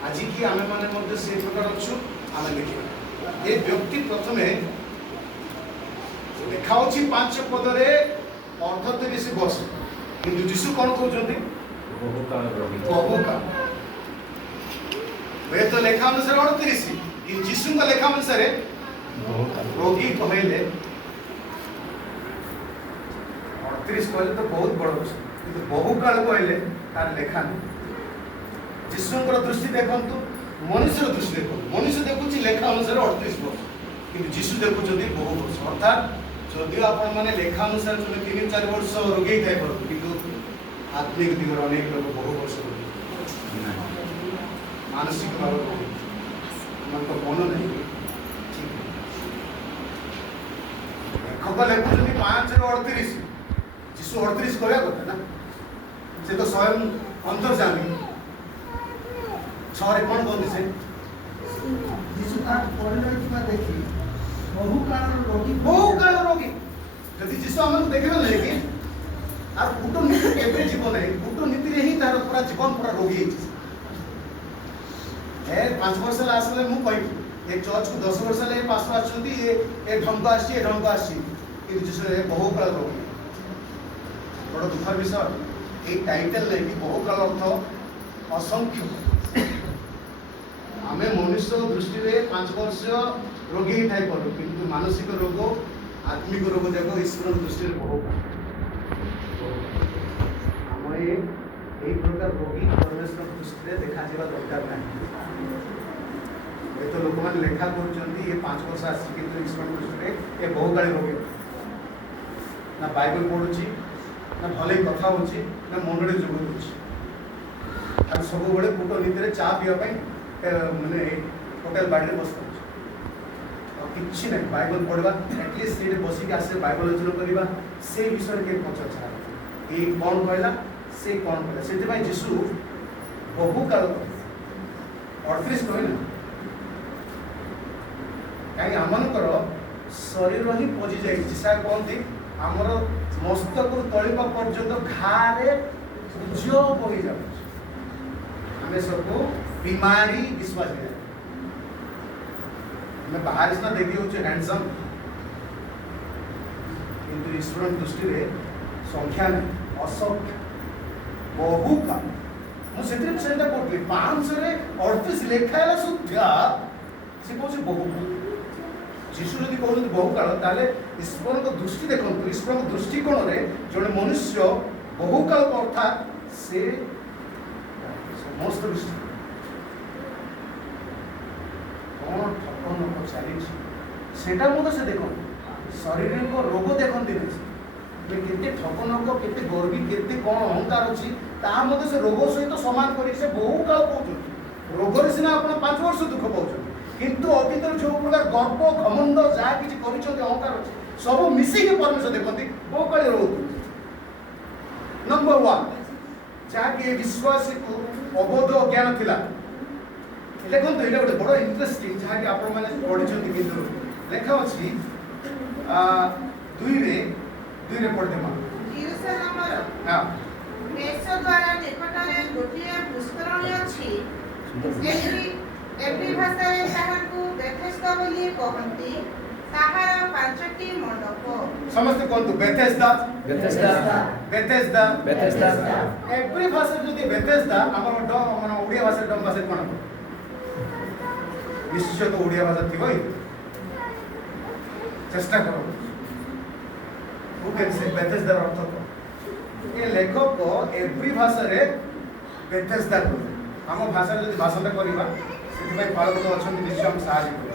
आज की आम मैंने से प्रकार अच्छु आम देखा ये व्यक्ति प्रथम लिखा 5 पदरे 38 वर्ष किंतु जीशु कौन कहते बहुकाल वे तो लेखा अनुसार 38 कि जीशु का लेखा अनुसार रोगी कहले 38 कहले तो बहुत बड़ किंतु बहुकाल कहले तार लेखा नहीं जीशुଙ୍କର दृष्टि देखंतु मनुष्य दृष्टि देखंतु मनुष्य देखुची लेखा अनुसार 38 वर्ष किंतु जीशु देखुचंदी बहु वर्ष अर्थात जदिও आपण माने लेखा अनुसार 3-4 वर्ष रोगी थाई पर किंतु आत्मिक दिगर अनेक लोग बहु वर्ष मानसिक भाव मन को मन नहीं लेखक लेखुचंदी 5-38 जीशु 38 कहया କଥା ना से तो स्वयं अंतर्जामी छरे कौन कहते से जीशु का परिणय देखी बहुकाल रोगी यदि जीशु हमको देखबे नहीं कि आर कूटनीति केबे जीवन नहीं कूटनीति रे ही तार पूरा जीवन पूरा रोगी है 5 वर्ष ला आसले मु कहि एक चर्च को 10 वर्ष ले पास्टर आछंती ए ढंग आसी कि जीशु ए बहुकाल रोगी बड़ दुखर विषय ए टाइटल ले कि बहुकाल अर्थ असंख्य आमे मनुष्य दृष्टि रे 5 वर्ष रोगी ही थाई पड़ो किंतु मानसिक रोग आत्मिक रोग जाक ईश्वर दृष्टि रे बहुत आम ये प्रकार रोगी परमेश्वर दृष्टि रे देखा जावा दरकार नहीं तो लोक मैंने लेखा कर ये 5 वर्ष आसी किंतु ईश्वर दृष्टि रे ये बहुकाली रोगी ना बाइबल पढ़ुची ना भले कथा होची ना मंडली जोग होची और सब बड़े कूटनीति रे चा पिया माने होटल बाड़ी बस किसी नहीं बाइबल पढ़वा एटलिस्ट ये बस के आसे बाइबल अध्ययन करवा से विषय के पचर्चा ये कौन कहला से कौन कहला से जीशु बहुकाल 38 कहला कहीं आमनकर शरीर ही पजी जाए कहते आमर मस्तक तलिपा पर्यंत घारे उज्ज बही जाए आम सबको बीमारी विश्वास है मैं बाहर इतना देखी हूँ हैंडसम किंतु ईश्वर दृष्टि रे संख्या नहीं असंख्य बहुकाल मुझे सेटा कहती 538 लेखाला सुधा से कौन बहुकाल जीशु यदि कहते बहुकाल ताले ईश्वर दृष्टि देखो ईश्वर दृष्टिकोण में जड़े मनुष्य बहुकाल अर्थात से समस्त दृष्टि कौन ठकन चली से देख शरीर को रोग देखते केते ठकनक केते गर्वी केते कौन अहंकार अच्छी से रोग सहित सामान कर बहुकाल कहते रोग सीना आप 5 वर्ष दुख पाँच किंतु अतीत जो प्रकार गर्व घमंड जहाँ कि अहंकार अच्छे सब मिसिक परमेश्वर देखते बहुकाल रोग नंबर 1 जहाँकि विश्वास को अबोध ज्ञान थिला देखो ये गोटे बड़ इंटरेस्टिंग जहाँ कि आप पढ़ी किंतु लेखा अच्छी 2 रे पढ़ते समस्त कहतु बेथेस्दा एवरी भाषा जदि बेथेस्दा हमर माने ओडिया भाषा डम भाषा कोन निश्चय तो ओडिया भाषा थी चेष्टा करो हु कैन से बेथेस्दा अर्थ ये लेखक एवरी भाषा रे बेथेस्दा को हम भाषा जदि भाषण करबा सेति पालक तो अछन निश्चय हम सहायता करू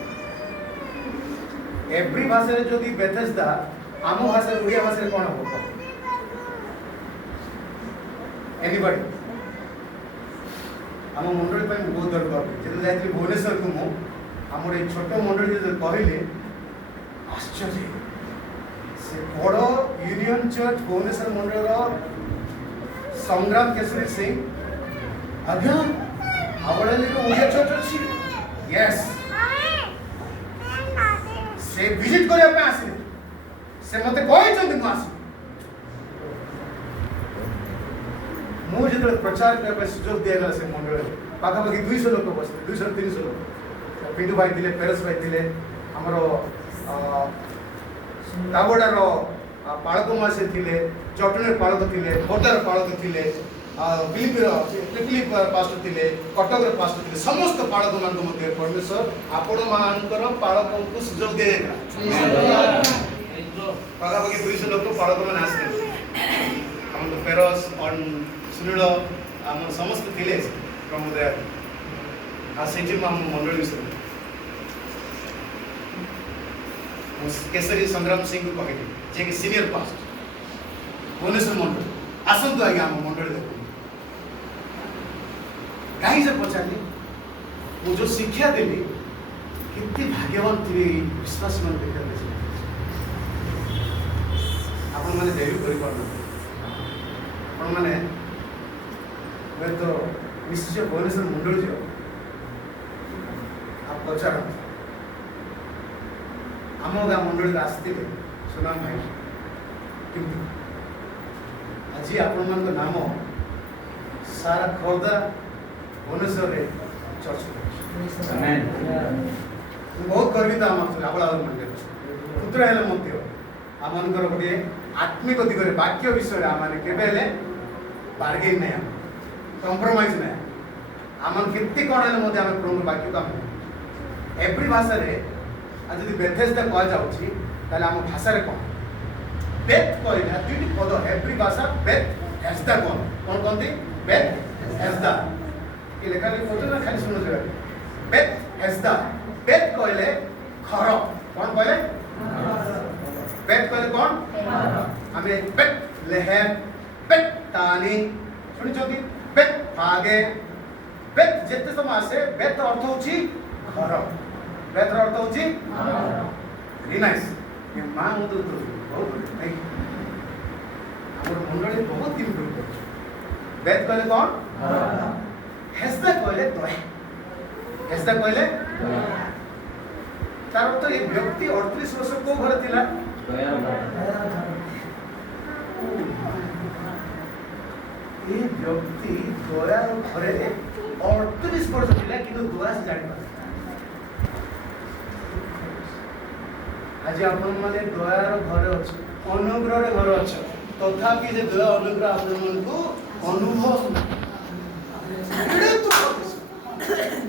एवरी भाषा रे जदि बेथेस्दा आम भाषा ओडिया भाषा रे कोन हो एनीबॉडी आम मंडली बहुत दरकार जब जाइए भुवनेश्वर को मुझे ये छोट मंडली जो कहले आश्चर्य से बड़ यूनियन चर्च भुवनेश्वर मंडल संग्राम केशरी सिंह आज्ञा आवड़े ओडिया चर्च अच्छी यस से विजिट करने आसे से मत कहते मुझे ମୁଁ ଯେତେବେଳେ ପ୍ରଚାର କରିବା ପାଇଁ ସୁଯୋଗ ଦିଆଗଲା ସେ ମଣ୍ଡଳରେ ପାଖାପାଖି 200 ଲୋକ ବସିଥିଲେ, 200-300 ଲୋକ। ପିଣ୍ଟୁ ଭାଇ ଥିଲେ, ପେରସ ଭାଇ ଥିଲେ, ଆମର ତାବଡ଼ାର ପାଳକ ମାସେ ଥିଲେ, ଚଟଣୀର ପାଳକ ଥିଲେ, ଖୋର୍ଦ୍ଧାର ପାଳକ ଥିଲେ, ପିପିଲି ପାଷ୍ଟର ଥିଲେ, କଟକର ପାଷ୍ଟର ଥିଲେ, ସମସ୍ତ ପାଳକମାନଙ୍କ ମଧ୍ୟରେ ପରମେଶ୍ୱର ଆପଣମାନଙ୍କର ପାଳକଙ୍କୁ ସୁଯୋଗ ଦିଆଯାଇଥିଲା। ପାଖାପାଖି 200 ଲୋକ ପାଳକମାନେ ଆସିଥିଲେ। ଆମର ପେରସ ସୁନୀଳ ଆମର ସମସ୍ତେ ଥିଲେ ପ୍ରମୋଦୟ। ଆଉ ସେଇଠି ମୁଁ ଆମ ମଣ୍ଡଳୀ ବିଷୟରେ ମୁଁ କେଶରୀ ସଂଗ୍ରାମ ସିଂଙ୍କୁ କହିଲି, ଯିଏକି ସିନିୟର ପାଷ୍ଟ ଭୁବନେଶ୍ୱର ମଣ୍ଡଳୀ, ଆସନ୍ତୁ ଆଜ୍ଞା ଆମ ମଣ୍ଡଳୀ ଦେଖନ୍ତୁ। କାହିଁକି ସେ ପଚାରିଲି, ମୁଁ ଯେଉଁ ଶିକ୍ଷା ଦେଲି କେତେ ଭାଗ୍ୟବାନ ଥିବେ ଏଇ ବିଶ୍ୱାସୀମାନେ ଦେଖିବାକୁ। ଆପଣମାନେ ଦେବି କରିପାରୁନାହାନ୍ତି। ଆପଣମାନେ ହୁଏତ ନିଶ୍ଚୟ ଭୁବନେଶ୍ୱର ମଣ୍ଡଳୀ ଯିବ ଆଉ ପଚାରନ୍ତୁ। ଆମ ଗାଁ ମଣ୍ଡଳୀରେ ଆସିଥିଲେ ସୁନାମ ଭାଇ, କିନ୍ତୁ ଆଜି ଆପଣମାନଙ୍କ ନାମ ସାରା ଖୋର୍ଦ୍ଧା ଭୁବନେଶ୍ୱରରେ ଚର୍ଚ୍ଚା କରୁଛି। ମୁଁ ବହୁତ ଗର୍ବିତ ଆମ ଆବଳ ମଣ୍ଡଳୀ କ୍ଷୁଦ୍ର ହେଲେ ମଧ୍ୟ ଆମମାନଙ୍କର ଗୋଟିଏ ଆତ୍ମିକ ଦିଗରେ ବାକ୍ୟ ବିଷୟରେ ଆମମାନେ କେବେ ହେଲେ ବାର୍ଗେନ୍ ନାହିଁ, ଆମ କମ୍ପ୍ରମାଇଜ୍ ନାହିଁ। ଆମର କେତେ କ'ଣ ହେଲେ ମଧ୍ୟ ଆମେ ପ୍ରଭୁଙ୍କ ବାକ୍ୟକୁ ଆମେ ଏଭ୍ରି ଭାଷାରେ ଆଉ ଯଦି ବେଥେସ୍ଦା କୁହାଯାଉଛି ତାହେଲେ ଆମ ଭାଷାରେ କ'ଣ ବେତ୍ କହିଲେ ଦୁଇଟି ପଦ, ଏଭ୍ରି ଭାଷା ବେତ୍ ହେସ୍ଦା କ'ଣ କ'ଣ କହନ୍ତି? ବେତ୍ ହେସ୍ଦା। କି ଲେଖା ଲେଖି କରୁଛ ନା ଖାଲି ଶୁଣୁଛ? ବେତ୍ ହେସ୍ଦା। ବେତ୍ କହିଲେ ଘର, କ'ଣ କହିଲେ? ବେତ୍ କହିଲେ କ'ଣ? ଆମେ ବେତ୍ ଲେହେମ୍, ବେତ୍ ତାନି ଶୁଣିଛନ୍ତି? ବେତ୍ ଭାଗେ। ବେତ୍ ଯେତେ ସମୟ ଆସେ ବେତ୍ ଅର୍ଥ ହେଉଛି ଘର, ବେତ୍ର ଅର୍ଥ ହେଉଛି ଭେରି ନାଇସ୍। ମା ମତେ ବହୁତ ଆମର ମଣ୍ଡଳୀ ବହୁତ ଇମ୍ପ୍ରୁଭ୍ କରୁଛୁ। ବେତ୍ କହିଲେ କ'ଣ? ହେସ୍ଦା କହିଲେ ଦୟା। ହେସ୍ଦା କହିଲେ ତାର ଅର୍ଥ ଏ ବ୍ୟକ୍ତି 38 ବର୍ଷ କୋଉ ଘରେ ଥିଲା? ଏ ବ୍ୟକ୍ତି ଦୟାର ଘରେ 38 ବର୍ଷ ଥିଲା, କିନ୍ତୁ ଦୟା ସେ ଜାଣିପାରିଲା। ଆଜି ଆପଣମାନେ ଦୟାର ଘରେ ଅଛ, ଅନୁଗ୍ରହରେ ଘରେ ଅଛ, ତଥାପି ଯେ ଦୟା ଅନୁଗ୍ରହ ଆପଣମାନଙ୍କୁ ଅନୁଭବ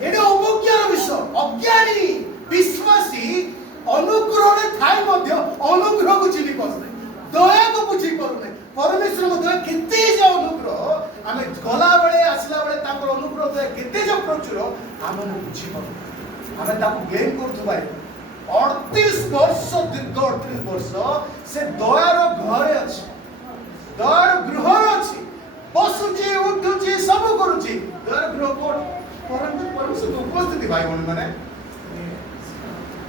ଏଇଟା ଅବଜ୍ଞାର ବିଷୟ। ଅଜ୍ଞାନୀ ବିଶ୍ୱାସୀ ଅନୁଗ୍ରହରେ ଥାଇ ମଧ୍ୟ ଅନୁଗ୍ରହକୁ ଚିହ୍ନି ପାରୁନାହିଁ, ଦୟାକୁ ବୁଝି ପାରୁନାହିଁ। ପରମେଶ୍ୱରଙ୍କ ଦୟା କେତେ ଯେ ଅନୁଗ୍ରହ, ଆମେ ଗଲାବେଳେ ଆସିଲା ବେଳେ ତାଙ୍କର ଅନୁଗ୍ରହ ଦୟା କେତେ ଯେ ପ୍ରଚୁର ଆମେ ବୁଝିପାରୁନା। ଆମେ ତାକୁ ବ୍ଲେମ୍ କରୁଥିବା 38 ବର୍ଷ, ଦୀର୍ଘ 38 ବର୍ଷ ସେ ଦୟାର ଘରେ ଅଛି, ଦୟାର ଗୃହରେ ଅଛି, ବସୁଛି ଉଠୁଛି ସବୁ କରୁଛି। ଦୟାର ଗୃହ କୋଉଠି? ପରମେଶ୍ୱରଙ୍କ ଉପସ୍ଥିତି। ଭାଇ ଭଉଣୀ ମାନେ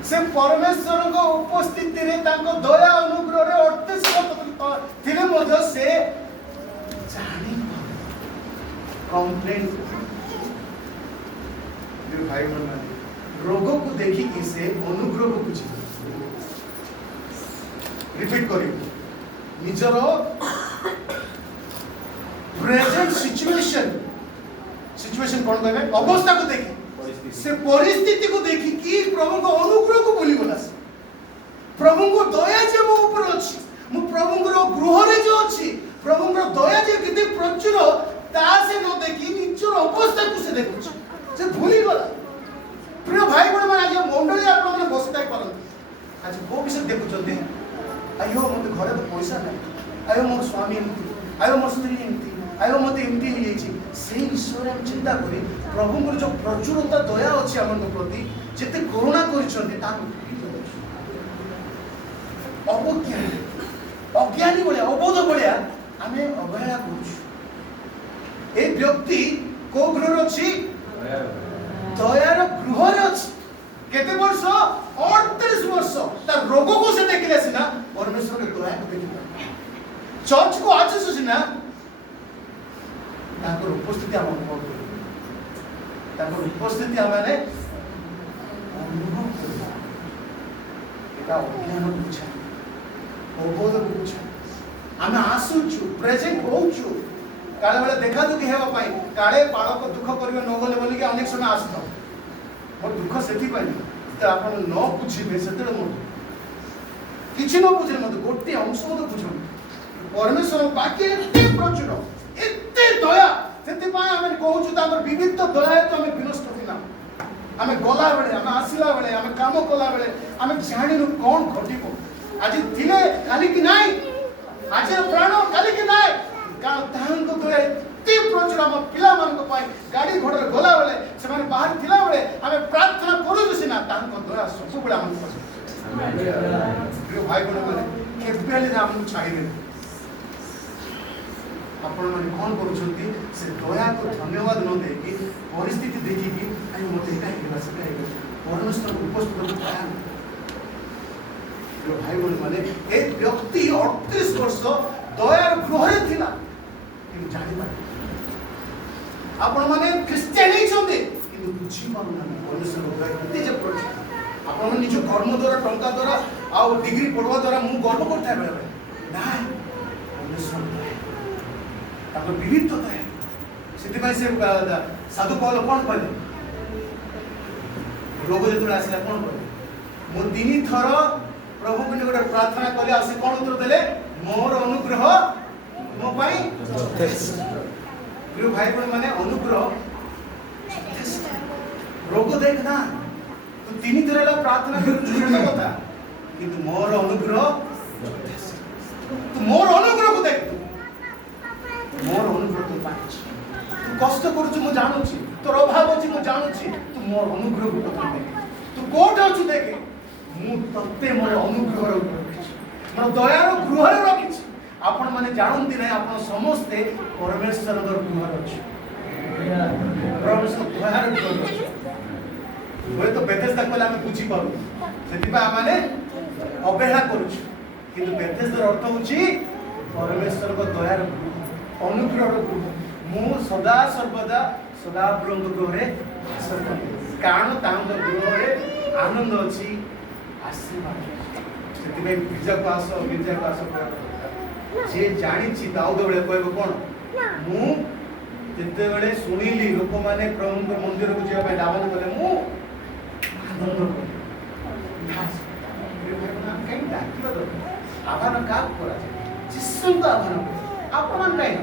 ସେ ପରମେଶ୍ୱରଙ୍କ ଉପସ୍ଥିତିରେ ତାଙ୍କ ଦୟା ଅନୁଗ୍ରହରେ 38 ବର୍ଷ ଥିଲେ ମଧ୍ୟ ସେ ଜାଣି କମ୍ପ୍ଲେନ୍। ଭାଇ ଭଉଣୀ ମାନେ ରୋଗକୁ ଦେଖିକି ସେ ଅନୁଗ୍ରହକୁ ବୁଝି ରିପିଟ୍ କରିବ ନିଜର ପ୍ରେଜେଣ୍ଟ ସିଚୁଏସନ କ'ଣ କହିବେ? ଅବସ୍ଥାକୁ ଦେଖି, ସେ ପରିସ୍ଥିତିକୁ ଦେଖିକି ପ୍ରଭୁଙ୍କ ଅନୁଗ୍ରହକୁ ଭୁଲିଗଲା। ସେ ପ୍ରଭୁଙ୍କ ଦୟା ଯେ ମୋ ଉପରେ ଅଛି, ମୁଁ ପ୍ରଭୁଙ୍କର ଗୃହରେ ଯେ ଅଛି, ପ୍ରଭୁଙ୍କର ଦୟା ଯେ କେତେ ପ୍ରଚୁର ତାହା ସେ ନ ଦେଖି ନିଜର ଅବସ୍ଥାକୁ ସେ ଦେଖୁଛି, ସେ ଭୁଲିଗଲା। ପ୍ରିୟ ଭାଇ ଭଉଣୀ ମାନେ ଆଜି ମଣ୍ଡଳୀ ଆପଣମାନେ ବସିଥାଇ ପାରନ୍ତି, ଆଜି କୋଉ ବିଷୟ ଦେଖୁଛନ୍ତି? ଆୟୋ ମୋତେ ଘରେ ତ ପଇସା ନାହିଁ, ଆୟୋ ମୋର ସ୍ୱାମୀ ଏମିତି, ଆୟୋ ମୋ ସ୍ତ୍ରୀ ଏମିତି, ଆୟୋ ମୋତେ ଏମିତି ହେଇଯାଇଛି। ସେଇ ବିଷୟରେ ଆମେ ଚିନ୍ତା କରି ପ୍ରଭୁଙ୍କର ଯେଉଁ ପ୍ରଚୁରତା ଦୟା ଅଛି ଆମଙ୍କ ପ୍ରତି, ଯେତେ କରୁଣା କରିଛନ୍ତି ତାକୁ ଅଜ୍ଞାନୀ ଭଳିଆ, ଅବୋଧ ଭଳିଆ ଆମେ ଅବହେଳା କରୁଛୁ। ଏ ବ୍ୟକ୍ତି କୋଉ ଗୃହରେ ଅଛି? ଦୟାର ଗୃହରେ ଅଛି। କେତେ ବର୍ଷ? 38 ବର୍ଷ। ତା ରୋଗକୁ ସେ ଦେଖିଲେ ସିନା ପରମେଶ୍ୱରଙ୍କ ଦୟାକୁ ଦେଖିପାରିଲେ। ଚର୍ଚ୍ଚକୁ ଆସୁଛୁ ସିନା ତାଙ୍କର ଉପସ୍ଥିତି ଆମ ଅନୁଭବ କରୁ, ତାଙ୍କର ଉପସ୍ଥିତି ଆମେ ଅନୁଭବ କରୁ। এটা অজ্ঞান বুঝা, অবোধ বুঝা। ଆମେ ଆସୁଛୁ, ପ୍ରେଜେଣ୍ଟ ହଉଛୁ, କାଳେ ବେଳେ ଦେଖା ଦୁଃଖି ହେବା ପାଇଁ କାଳେ ବାଳକ ଦୁଃଖ କରିବେ ନ ଗଲେ ବୋଲିକି ଅନେକ ସମୟ ଆସିଥାଉ। ମୋର ଦୁଃଖ ସେଥିପାଇଁ ଯେତେବେଳେ ଆପଣ ନ ବୁଝିବେ ସେତେବେଳେ ମୋର କିଛି ନ ବୁଝିଲେ ମୋତେ ଗୋଟିଏ ଅଂଶ ମୋତେ ବୁଝନ୍ତୁ। ପରମେଶ୍ୱର ବାକ୍ୟ ଏତେ ପ୍ରଚୁର, ଏତେ ଦୟା, ସେଥିପାଇଁ ଆମେ କହୁଛୁ ତାଙ୍କର ବିବିଧ ଦୟା ହେତୁ ଆମେ ବିନଷ୍ଟ ଥିଲା। ଆମେ ଗଲାବେଳେ, ଆମେ ଆସିଲା ବେଳେ, ଆମେ କାମ କଲାବେଳେ ଆମେ ଜାଣିନୁ କ'ଣ ଘଟିବ। ଆଜି ଥିଲେ କାଲିକି ନାହିଁ, ଆଜିର ପ୍ରାଣ କାଲିକି ନାହିଁ। କାରଣ ତାହାଙ୍କ ଦୟା ଏତେ ପ୍ରଚୁର ଆମ ପିଲାମାନଙ୍କ ପାଇଁ। ଗାଡ଼ି ଘୋଡ଼ାରେ ଗଲାବେଳେ, ସେମାନେ ବାହାରେ ଥିଲାବେଳେ ଆମେ ପ୍ରାର୍ଥନା କରୁଛୁ ସିନା, ତାହାଙ୍କ ଦୟା ସବୁବେଳେ ଆମକୁ ପସନ୍ଦ। ପ୍ରିୟ ଭାଇ ଭଉଣୀମାନେ, କେବେ ହେଲେ ଆମକୁ ଛାଡ଼ିବେନି। ଆପଣମାନେ କ'ଣ କରୁଛନ୍ତି? ସେ ଦୟାକୁ ଧନ୍ୟବାଦ ନ ଦେଇକି ପରିସ୍ଥିତି ଦେଖିକି ଆଜି ମୋତେ ଏଇଟା ହେଇଗଲା ସେଟା ହେଇଗଲା, ପରମେଶ୍ୱରଙ୍କୁ ଉପସ୍ଥିତ ଦୟା। ପ୍ରିୟ ଭାଇ ଭଉଣୀମାନେ, ଏ ବ୍ୟକ୍ତି 38 ବର୍ଷ ଦୟାର ଗୃହରେ ଥିଲା କିନ୍ତୁ ଜାଣିପାରେ। ଆପଣମାନେ ଖ୍ରୀଷ୍ଟିଆନ ହେଇଛନ୍ତି କିନ୍ତୁ ବୁଝିପାରୁନାହାନ୍ତି ପରମେଶ୍ୱରଙ୍କ ଦୟା କେତେ ଯେ ପଡ଼ିଛି। ଆପଣମାନେ ନିଜ କର୍ମ ଦ୍ୱାରା, ଟଙ୍କା ଦ୍ୱାରା ଆଉ ଡିଗ୍ରୀ ପଢ଼ିବା ଦ୍ୱାରା ମୁଁ ଗର୍ବ କରିଥାଏ ବେଳେବେଳେ ନାଇଁ, ପରମେଶ୍ୱର ଦୟା, ତାଙ୍କର ବିବିଧ ଦୟା। ସେଥିପାଇଁ ସେ ସାଧୁ ପାଉଲ କ'ଣ କହିଲେ? ରୋଗ ଯେତେବେଳେ ଆସିଲା କ'ଣ କହିଲେ? ମୁଁ 3 ଥର ପ୍ରଭୁଙ୍କୁ ନିକଟରେ ପ୍ରାର୍ଥନା କଲି, ଆଉ ସେ କ'ଣ ଉତ୍ତର ଦେଲେ? ମୋର ଅନୁଗ୍ରହ ମୋ ପାଇଁ ଯଥେଷ୍ଟ। ପ୍ରିୟ ଭାଇ ଭଉଣୀମାନେ, ଅନୁଗ୍ରହ ଯଥେଷ୍ଟ। ରୋଗ ଦେଖ ନା, ତୁ 3 ଥର ହେଲା ପ୍ରାର୍ଥନା କରୁଛୁ ଛୋଟ କଥା, କିନ୍ତୁ ମୋର ଅନୁଗ୍ରହ ଯଥେଷ୍ଟ। ତୁ ମୋର ଅନୁଗ୍ରହକୁ ଦେଖ, ମୋର ଅନୁଗ୍ରହ ତୁ ପାଇଛୁ। ତୁ କଷ୍ଟ କରୁଛୁ ମୁଁ ଜାଣୁଛି, ତୋର ଅଭାବ ଅଛି ମୁଁ ଜାଣୁଛି, ତୁ ମୋର ଅନୁଗ୍ରହକୁ ପ୍ରଥମେ ଦେଖେ। ତୁ କୋଉଠି ଅଛୁ ଦେଖେ, ମୁଁ ତତେ ମୋର ଅନୁଗ୍ରହର ଉପରେ ରଖିଛି, ମୋର ଦୟାର ଗୃହରେ ରଖିଛି। ଆପଣମାନେ ଜାଣନ୍ତି ନାହିଁ, ଆପଣ ସମସ୍ତେ ପରମେଶ୍ୱରଙ୍କର ଗୃହରେ ଅଛି। ପରମେଶ୍ୱର ଦୟାର ଗୃହରେ ଅଛି। ହୁଏତ ବେଥେସ୍ଦା କହିଲେ ଆମେ ବୁଝିପାରୁ, ସେଥିପାଇଁ ଆମେ ଅବହେଳା କରୁଛୁ। କିନ୍ତୁ ବେଥେସ୍ଦାର ଅର୍ଥ ହେଉଛି ପରମେଶ୍ୱରଙ୍କ ଦୟାର ଗୃହ, ଅନୁଗ୍ରହର ଗୃହ। ମୁଁ ସଦା ସର୍ବଦା ସଦାପ୍ରଭୁଙ୍କ ଗୃହରେ ବାସ କରେ, କାରଣ ତାଙ୍କ ଗୃହରେ ଆନନ୍ଦ ଅଛି, ଆଶୀର୍ବାଦ। ସେଥିପାଇଁ ଗିର୍ଜାକୁ ଆସ, ଗିର୍ଜାକୁ ଆସ। ସେ ଜାଣିଛି ଦାଉଦ ବେଳେ କହିବ କ'ଣ? ମୁଁ ଯେତେବେଳେ ଶୁଣିଲି ଲୋକମାନେ ପ୍ରଭୁଙ୍କ ମନ୍ଦିରକୁ ଯିବା ପାଇଁ ଦାବନ କଲେ, ମୁଁ ଆନନ୍ଦ କଲି। କାହିଁକି ଡାକିବା ଦରକାର? ଆହ୍ୱାନ କାହାକୁ କରାଯାଏ? ଯୀଶୁଙ୍କୁ ଆହ୍ୱାନ କରେ। ଆପଣମାନେ କାହିଁ?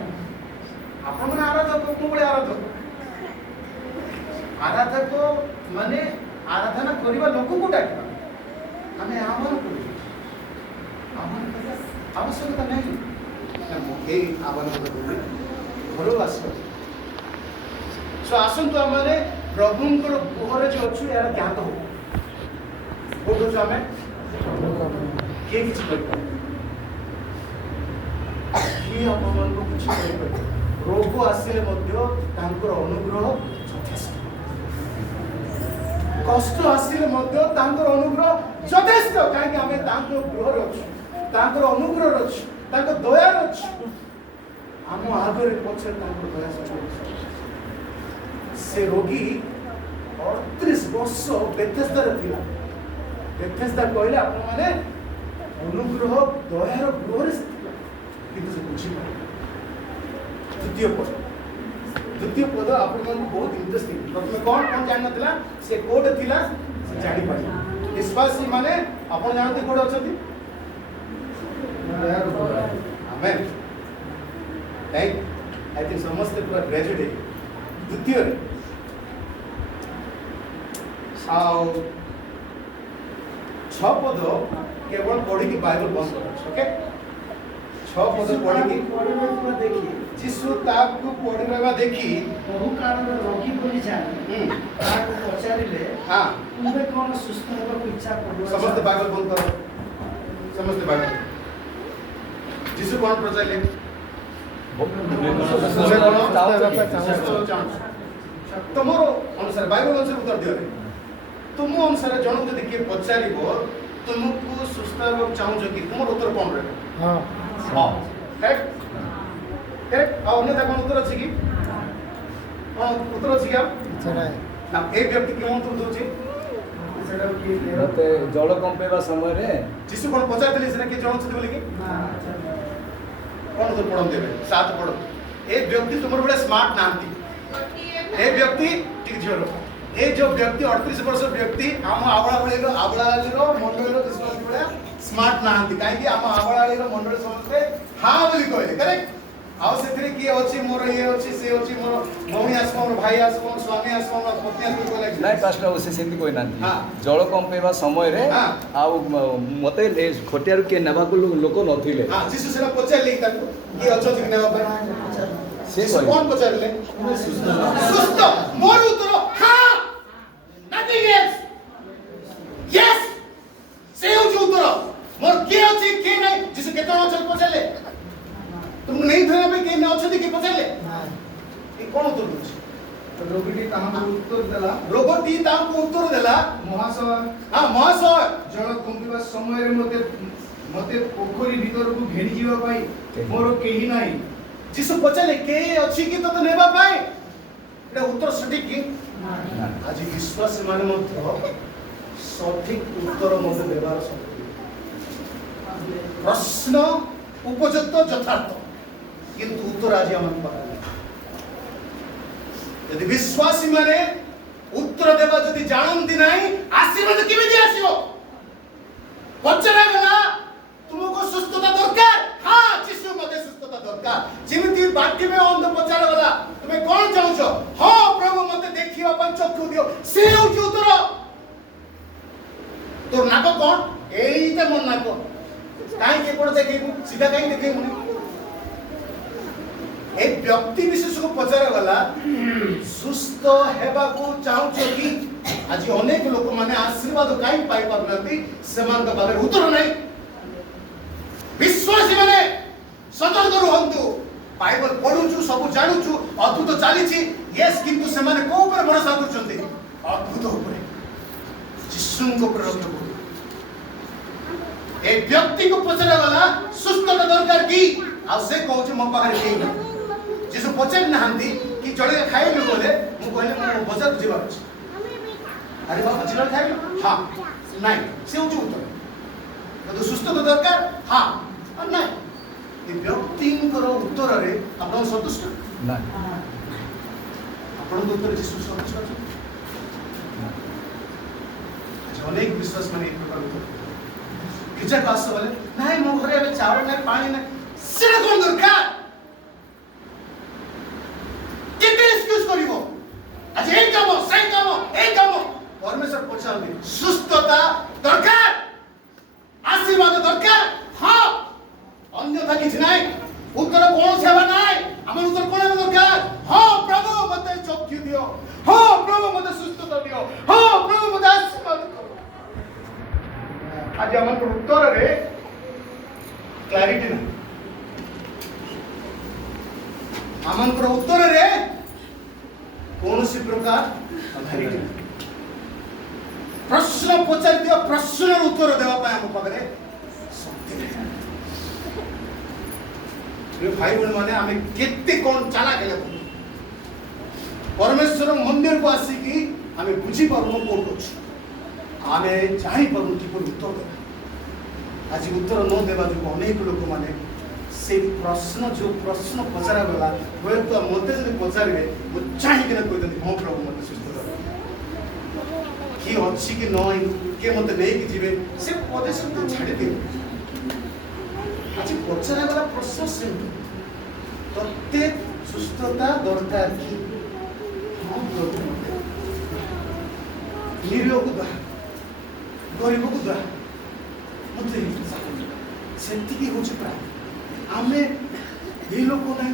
ଆପଣମାନେ ଆରାଧକ, ମୁଁ ଭଳି ଆରାଧକ। ଆରାଧକ ମାନେ ଆରାଧନା କରିବା ଲୋକକୁ ଡାକିବା। ଆମେ ଆହ୍ୱାନ କରୁଛୁ, ଆହ୍ୱାନ କରିବା ଆବଶ୍ୟକତା ନାହିଁ। ଏଇ ଆହ୍ୱାନ କରୁଛୁ ଘରକୁ ଆସିବ। ଆସନ୍ତୁ ଆମେ ପ୍ରଭୁଙ୍କର ଗୃହରେ ଯେ ଅଛୁ, ଏହାର ଜ୍ଞାତ ହଉ। କୋଉଠି ଅଛୁ ଆମେ? କିଏ କିଛି କରିପାରିବ? କିଏ ଆପଣମାନଙ୍କୁ କିଛି କରିପାରିବ? ରୋଗ ଆସିଲେ ମଧ୍ୟ ତାଙ୍କର ଅନୁଗ୍ରହ ଯଥେଷ୍ଟ। କଷ୍ଟ ଆସିଲେ ମଧ୍ୟ ତାଙ୍କର ଅନୁଗ୍ରହ ଯଥେଷ୍ଟ। କାହିଁକି? ଆମେ ତାଙ୍କ ଗୃହରେ ଅଛୁ, ତାଙ୍କର ଅନୁଗ୍ରହରେ ଅଛୁ, ତାଙ୍କ ଦୟାରେ ଅଛୁ। ଆମ ଆଗରେ ପଛରେ ତାଙ୍କ ଦୟା ସବୁ ଅଛି। ସେ ରୋଗୀ 38 ବର୍ଷ ବେଥେସ୍ଦାରେ ଥିଲା। ବେଥେସ୍ଦା କହିଲେ ଆପଣମାନେ ଅନୁଗ୍ରହ ଦୟାର ଗୃହରେ ସେ ଥିଲା, କିନ୍ତୁ ସେ ବୁଝିପାରିଲେ। ଦ୍ୱିତୀୟ ପଦ ଆପଣମାନଙ୍କୁ ବହୁତ ଇଣ୍ଟରେଷ୍ଟିଂ। ପ୍ରଥମେ କ'ଣ ଜାଣିନଥିଲା, ସେ କୋଉଠି ଥିଲା ସେ ଜାଣିପାରିଲେ। ବିଶ୍ୱାସୀ ମାନେ ଆପଣ ଜାଣନ୍ତି କୋଉଠି ଅଛନ୍ତି? ଆମେନ୍। ଆଇ ଥିଙ୍କ ସମସ୍ତେ ପୁରା ଗ୍ରାଜୁଏଟ୍ ହେଇକି। ଦ୍ୱିତୀୟରେ ଆଉ 6 ପଦ କେବଳ ପଢ଼ିକି ବାଇବଲ ବନ୍ଦ କରୁଛି। ଓକେ, 6 ପଦ ପଢ଼ିକି ଦେଖି ଯୀଶୁ ତାକୁ ପଢ଼ିବା ଦେଖି ବହୁ କାଳର ରୋଗୀ ବୋଲି ଜାଣି ତାକୁ ପଚାରିଲେ, ହଁ ତୁମେ କ'ଣ ସୁସ୍ଥ ହେବାକୁ ଇଚ୍ଛା କରୁଛ? ସମସ୍ତେ ବାଇବଲ ବନ୍ଦ କର, ସମସ୍ତେ ବାଇବଲ। ଯୀଶୁ କ'ଣ ପଚାରିଲେ? ତୁମର ଅନୁସାରେ ବାଇବଲ ଅନୁସାରେ ଉତ୍ତର ଦିଅ। ତୁମ ଅନୁସାରେ ଜଣକୁ ଯଦି କିଏ ପଚାରିବ ତୁମକୁ ସୁସ୍ଥ ହେବାକୁ ଚାହୁଁଛ କି, ତୁମର ଉତ୍ତର କ'ଣ ରହିବ? ହଁ। କରେକ୍ଟ? ଆଉ ଅନ୍ୟଥା କ'ଣ ଉତ୍ତର ଅଛି କି? କ'ଣ ଉତ୍ତର ଅଛି କି? ଆଉ ନା, ଏ ବ୍ୟକ୍ତି କେଉଁ ଉତ୍ତର ଦେଉଛି? ମତେ ଜଳ କମ୍ପେଇବା ସମୟରେ ଯୀଶୁ କ'ଣ ପଚାରିଥିଲେ? ସେଟା କିଏ ଜଣଉଛନ୍ତି ବୋଲି କି? କ'ଣ ଉତ୍ତର ପଢ଼ନ୍ତି ଏବେ? 7 ପଢ଼। ए व्यक्ति तुम बड़े स्मार्ट नांती ए व्यक्ति ठीक झियो ए जो व्यक्ति 38 वर्ष व्यक्ति आम आवळाळीरो मंडळीरो विश्वास बड़े स्मार्ट नांती काहे कि आम आवळाळीरो मंडळ समस्ते हां बोली कहले करेक्ट आउ से किए अच्छी मोर ये अच्छी से अच्छी मोर मम्मी आसमो मोर भाई आसमो मोर स्वामी आसमो मोर पत्नी आसमो कहले ନାଇଁ ପାଷ୍ଟର ସେ ସେମିତି କହିନାହାନ୍ତି ହଁ। ଜଳ କମ୍ପେଇବା ସମୟରେ ହଁ। ଆଉ ମତେ ଖଟିଆରୁ କିଏ ନେବାକୁ ଲୋକ ନଥିଲେ हां जीसस सेला पचारले ताको कि अच्छो कि नेबा पर ସେ जीसस କହିଲେ कौन पचारले सुस्त मोर उत्तर हां नथिंग एल्स यस से हो जो उत्तर मोर के अछि के नै जीसस केतना अच्छो पचारले तुमको नहीं धरे पे के न अच्छो कि पचारले ए कोन उत्तर दउछि ରୋଗୀଟି ତାହାଙ୍କୁ ଉତ୍ତର ଦେଲା रोगटी ताको उत्तर देला ମହାଶୟ हां महाशय ଜଳ କମ୍ପିବା ସମୟରେ ମତେ ପୋଖରୀ ଭିତରକୁ ଘେରି ଯିବା ପାଇଁ ମୋର କେହି ନାହିଁ जीसस पचारले के अछि कि तो नेबा पाए एटा उत्तर सटीक कि ନା। आज विश्वास माने मध्य सठिक उत्तर मध्य देवार शक्ति प्रश्न उपयुक्त यथार्थ किंतु उत्तर आज हम पाए यदि विश्वासी माने उत्तर देवा यदि जानती नहीं आशीर्वाद केमिति आसीबो पचरा गला तुमको सुस्थता दरकार हां जिसु मते सुस्थता दरकार जेमिति बाक्य में अंध पचरा गला तुमे कोन चाहू छ हां प्रभु मते देखिबा पर चक्षु दियो से होची उत्तर तो नाक कोन एईटा मन नाक काई के पड़ देखिबु सीधा काई देखिबु ए व्यक्ति विशेष को पचरा गला सुस्थ हेबा को चाहू छ कि आज अनेक लोक माने आशीर्वाद काई पाई पारनाती समान का बारे उत्तर नहीं विश्वासी माने सतर्क रहंतु बाइबल पढुछु सब जानुछु अद्भुत चालीछि यस किंतु से माने को ऊपर भरोसा करछन्ती अद्भुत ऊपर जिसु को प्रयोग करू ए व्यक्ति को पचरा गला सुस्थता दरकार की आ से कहू छ म पाखरे केही ना जिसु पचर नहांती कि जड़े खाइबे बोले मु कहले मु बाजार जीवा अछि अरे बाबा जिला खाइबे हां नहीं से होची उत्तर तो सुस्थता दरकार हां और नहीं ए व्यक्तिंकर उत्तर रे आपण संतुष्ट ନା। आपण उत्तर जिसु संतुष्ट अछि अनेक विश्वास माने एक प्रकार उत्तर किछा कास बोले नहीं मो घरे अबे चावल नहीं पानी नहीं से कोन दरकार केते एक्सक्यूज करिवो आज एक काम परमेश्वर पछाउनी सुस्थता दरकार आशीर्वाद दरकार हां अन्यथा किछ नाही उत्तर कोन सेवा नाही हमर उत्तर कोन हेबा दरकार हां प्रभु मते चक्षु दियो हां प्रभु मते सुस्थता दियो हां प्रभु मते आशीर्वाद करो आज हमर उत्तर रे क्लैरिटी नाही हमर उत्तर रे कौन सी प्रकार क्लैरिटी नाही प्रश्न पचार दियो प्रश्न उत्तर देवा पाए हम पाखरे शक्ति नाही ये भाई बहन माने आमे केते कोन चाला केले परमेश्वर मंदिर को आसी की आमे बुझी पारु कोन कोछ आमे जानि पारु कि पर उत्तर देबा आज उत्तर न देबा जो अनेक लोक माने से प्रश्न जो प्रश्न पचारा गला वो तो मते जदि पचारिबे मु चाहि के कोइ दनि हां प्रभु मते सुस्त कर कि अछि कि नय के मते नै कि जीवे से पदे से छाडी दे आज पचारा गला प्रश्न से तत्ते सुस्थता दरकार कि हां प्रभु मते निरोग दा गरीब को दा मते सेंती की होछि प्राय आमे ए लोक नाही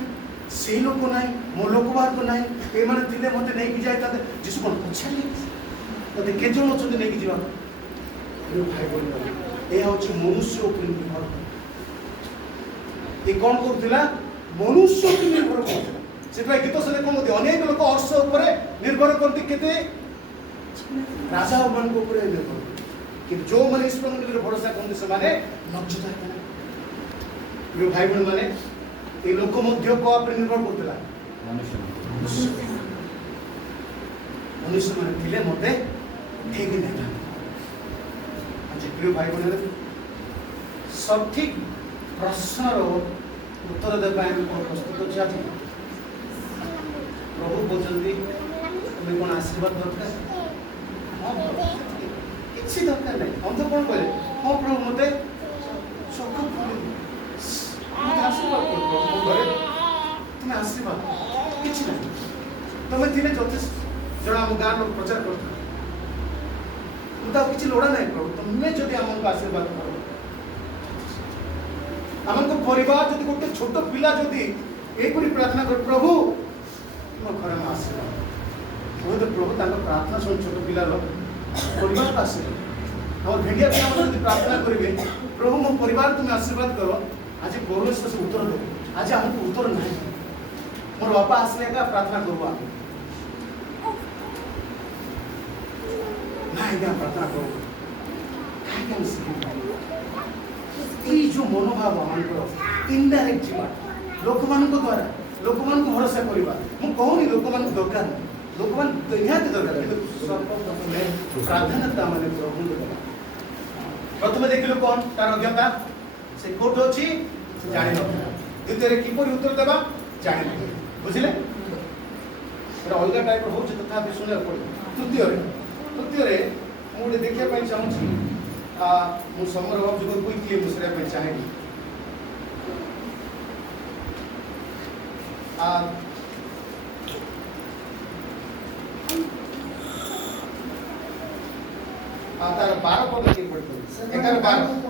से लोक नाही मो लोक बार को नाही ए माने दिले मते नै कि जाय ताते जिसु कोन पछाली तते के जण अछन नै कि जीवा ए भाई बोल ए होछि मनुष्य उपर निर्भर ए कोन करथिला मनुष्य उपर निर्भर करथिला सेटा गीत सले कोन होती अनेक लोक अर्श उपर निर्भर करती केते राजा मन को उपर निर्भर कि जो मन ईश्वर पर भरोसा करते से माने नक्षता है यो भाई बहन माने ए लोक मध्य को पर निर्भर करथिला मनुष्य माने थिले मते ठीक नहीं आज प्रिय भाई बहन सठिक प्रश्नर उत्तर देबा हम प्रस्तुत अछि ପ୍ରଭୁ କହୁଛନ୍ତି ତୁମେ କ'ଣ ଆଶୀର୍ବାଦ ଦରକାର? ହଁ ପ୍ରଭୁ, କିଛି ଦରକାର ନାହିଁ। ଅନ୍ଧ କ'ଣ କହିଲେ? ହଁ ପ୍ରଭୁ ମୋତେ ଚକ୍ଷୁ ଖୋଲିଦିଅ, ମୋତେ ଆଶୀର୍ବାଦ କର ପ୍ରଭୁ, ମୋ ଘରେ ତୁମେ ଆଶୀର୍ବାଦ, କିଛି ନାହିଁ। ତମେ ଥିଲେ ଯଥେଷ୍ଟ। ଜଣେ ଆମ ଗାଁ ଲୋକ ପ୍ରଚାର କରୁଥିଲେ, ମୁଁ ତ ଆଉ କିଛି ଲୋଡ଼ା ନାହିଁ ପ୍ରଭୁ, ତୁମେ ଯଦି ଆମକୁ ଆଶୀର୍ବାଦ କର। ଆମଙ୍କ ପରିବାର ଯଦି ଗୋଟେ ଛୋଟ ପିଲା ଯଦି ଏହିପରି ପ୍ରାର୍ଥନା କର, ପ୍ରଭୁ ମୋ ଘରେ ମୁଁ ଆଶୀର୍ବାଦ, ବହୁତ ପ୍ରଭୁ ତାଙ୍କ ପ୍ରାର୍ଥନା ଶୁଣି ଛୋଟ ପିଲାର ପରିବାରକୁ ଆସିବେ। ଆମ ଭେଣ୍ଡିଆ ପିଲାମାନେ ଯଦି ପ୍ରାର୍ଥନା କରିବେ, ପ୍ରଭୁ ମୋ ପରିବାର ତୁମେ ଆଶୀର୍ବାଦ କର, ଆଜି ପରମେଶ୍ୱର ସେ ଉତ୍ତର ଦେବେ। ଆଜି ଆମକୁ ଉତ୍ତର ନାହିଁ, ମୋର ବାପା ଆସିଲେ ଏକା ପ୍ରାର୍ଥନା করবো আমি না আজ্ঞା ପ୍ରାର୍ଥନା করবো କାହିଁକି ଆମେ ଶିଖିପାରିବୁ? ଏଇ ଯୋଉ ମନୋଭାବ ଆମଙ୍କର ଇନଡାଇରେକ୍ଟ ଯିବା, ଲୋକମାନଙ୍କ ଦ୍ୱାରା ଲୋକମାନଙ୍କୁ ଭରସା କରିବା। ମୁଁ କହୁନି ଲୋକମାନଙ୍କୁ ଦରକାର ନାହିଁ, ଲୋକମାନେ ନିହାତି ଦରକାର, କିନ୍ତୁ ସର୍ବପ୍ରଥମେ ପ୍ରାଧାନ୍ୟତା ମାନେ ପ୍ରଭୁଙ୍କୁ ଦେବା। ପ୍ରଥମେ ଦେଖିଲୁ କ'ଣ ତାର ଅଜ୍ଞତା, ସେ କୋଉଠି ଅଛି ଜାଣିନଥିଲା। ଦ୍ୱିତୀୟରେ କିପରି ଉତ୍ତର ଦେବା ଜାଣିନଥିଲା, ବୁଝିଲେ? এটা ଅଲଗା ଟାଇପ୍ର ହେଉଛି, ତଥାପି ଶୁଣିବାକୁ ପଡ଼ିବ। ତୃତୀୟରେ ମୁଁ ଗୋଟେ ଦେଖିବା ପାଇଁ ଚାହୁଁଛି, ମୁଁ ସମୟର ଅଭାବ ଯୋଗୁଁ କୁଇକଲି ମୁଁ ଶୁଣିବା ପାଇଁ ଚାହେଁନି। ତାର 12 ପଦ କିଏ ପଢ଼ିପାରିବେ? 11 12